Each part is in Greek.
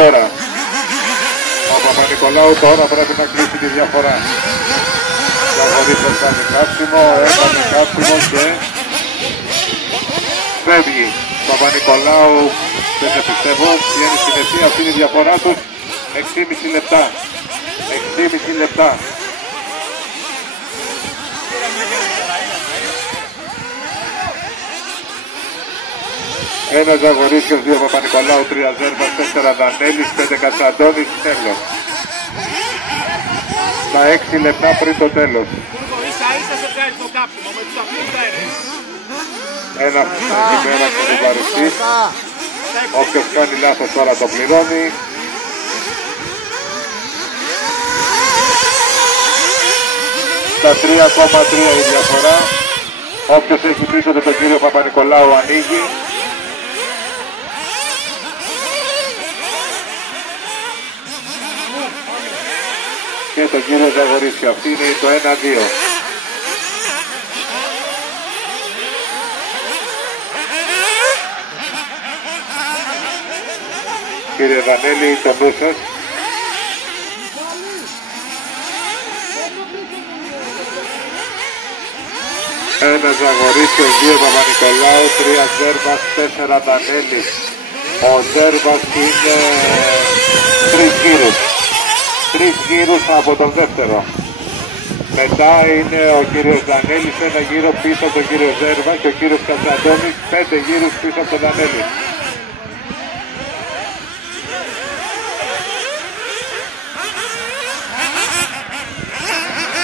τώρα. Ο Παπα-Νικολάου τώρα πρέπει να κλείσει τη διαφορά. Ζαγορίσιος κάνει κάψιμο, έκανε κάψιμο και φεύγει. Παπα-Νικολάου δεν πιστεύω, βγαίνει στην ευθεία, αυτή είναι η διαφορά τους. 6,5 λεπτά. 6,5 λεπτά. Ένα Ζαγορίσιος, 2 Παπα-Νικολάου, 3 Ζέρβας, 4 Δανέλης, 5 Κατσαντώνης, τέλος. Τα 6 λεπτά πριν το τέλος. Ένα σήμερα και του παρουστής. Όποιος κάνει λάθος τώρα το πληρώνει. Στα 3,3 η διαφορά. Όποιος έχει πίσω του τον κύριο Παπα-Νικολάου ανοίγει. Και τον κύριο Ζαγορίσιο. Αυτή είναι το 1-2. Κύριε Δανέλη, το νου σας. Ένα Ζαγορίσιος, 2 Παπα-Νικολάου, 3 Ζέρβας, 4 Δανέλης. Ο Ζέρβας είναι 3 γύρους. 3 γύρους από τον δεύτερο. Μετά είναι ο κύριος Δανέλης, ένα γύρο πίσω από τον κύριο Ζέρβα και ο κύριος Κατσαντώνης 5 γύρους πίσω από τον Δανέλη.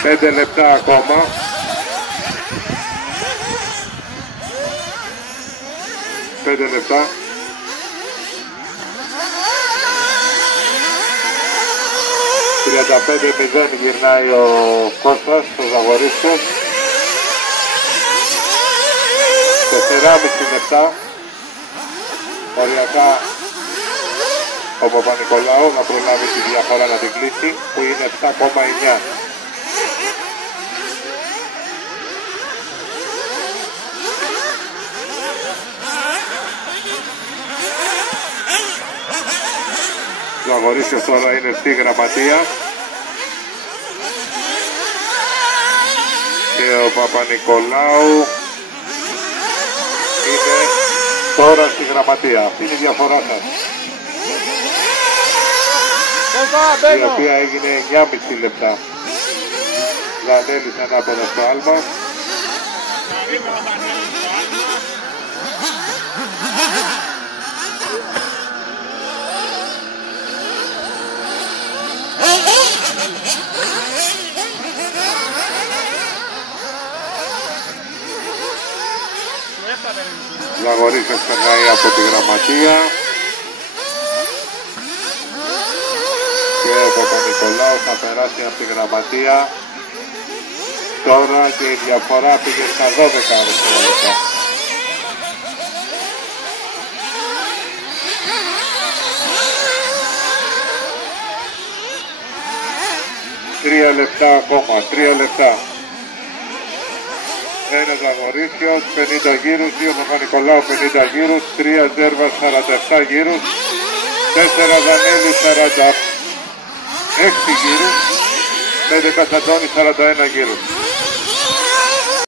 Πέντε λεπτά ακόμα. Πέντε λεπτά. «35-0» γυρνάει ο Κώστας, ο Ζαγορίσιος. 4,5 λεπτά. Οριακά ο Παπα-Νικολάου να προλάβει τη διαφορά να την κλείσει, που είναι 7,9. Ο Ζαγορίσιος τώρα είναι στη γραμματεία και ο Παπα-Νικολάου είναι τώρα στη γραμματεία. Αυτή είναι η διαφορά σας, η οποία έγινε 9,5 λεπτά. Δανέλης ανάποδα στο άλμα. Ζαγορίσιος περνάει από τη γραμματεία και ο Παπα-Νικολάου θα περάσει από τη γραμματεία τώρα και η διαφορά πήγε στα 12 δευτερόλεπτα. Τρία λεπτά ακόμα, 3 λεπτά. Ένα Ζαγορίσιος, 50 γύρους, 2 Παπα-Νικολάου, 50 γύρους, 3 Ζέρβας, 47 γύρους, 4 Δανέλη, 46 γύρους, 5 Κατσαντώνη, 41 γύρους.